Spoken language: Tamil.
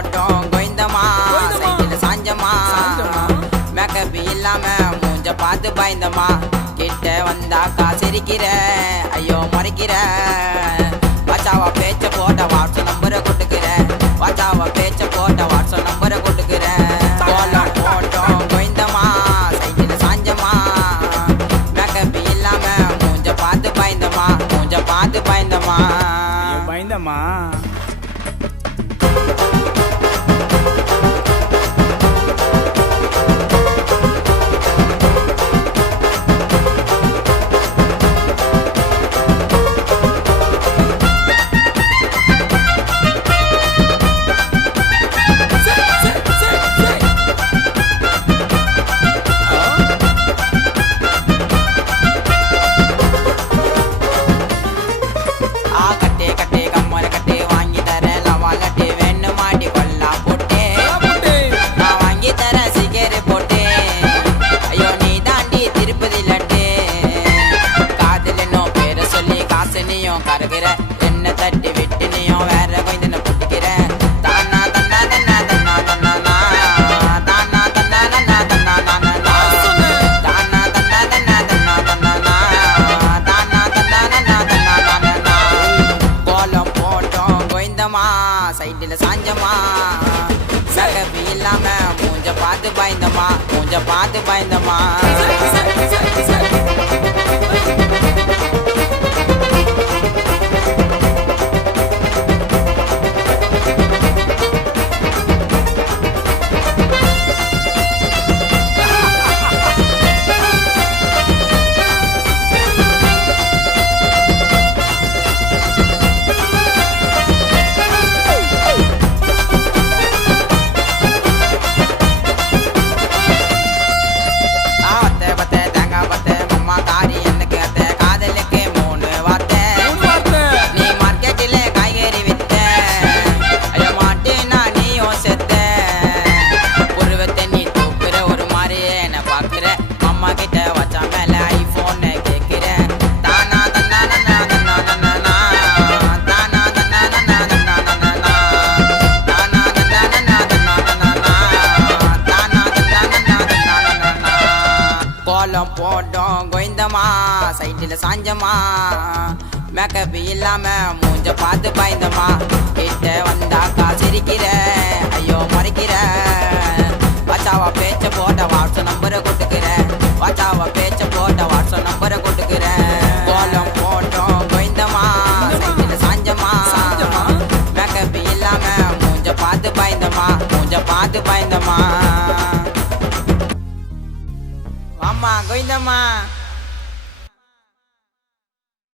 மட்டும். கொய்ந்தமா சைக்கிள் சாஞ்சமா மேக்கப் இல்லாம மூஞ்ச பார்த்து பயந்தமா கிட்ட வந்தாக்கா சிரிக்கிற ஐயோ மறைக்கிற. வாச்சாவா பேச்ச போட்ட வாட்ஸ் நம்பரை கொடுக்குற. வாச்சாவா பேச்ச போட்ட வாட்ஸ் நம்பரை கொடுக்குற. கோலம் போட்டோம் கொய்ந்தமா சைக்கிள் சாஞ்சமா மேக்கப் இல்லாம மூஞ்ச பார்த்து பயந்தமா மூஞ்ச பார்த்து பயந்தமா பயந்தமா நீயும் கருகிற என்ன தட்டி விட்டு நீயும் வேற கொஞ்சம் புட்டிக்கிற தானா தன்னா தன்னா தன்னா தன்னா தானா தன்னா தன்னா தன்னா தன்னா தானா தன்னா தன்னா தன்னா தன்னா தானா தன்னா தன்னா தன்னா தன்னா கோலம் போட்டோம் சாஞ்சமா இல்லாம மூஞ்ச பார்த்து பயந்தமா மூஞ்ச பார்த்து பயந்தமா போட்டோம் கோயந்தமா சைடில் சாஞ்சமா மேக்கப் இல்லாம மூஞ்ச பார்த்து பயந்தமா கிட்ட வந்தாக்கா சிரிக்கிற ஐயோ மறைக்கிற. வாச்சாவா பேச்ச போட்ட வாட்ஸ்அப் நம்பரை கொடுக்குற வாச்சாவா பேச்ச போட்ட வாட்ஸ்அப் நம்பரை கொடுக்குற கோலம் போட்டோம் கோயந்தமா சைடில் சாஞ்சமா மேக்கப் இல்லாம மூஞ்ச பார்த்து பயந்தமா மூஞ்ச பார்த்து பயந்தமா 了吗？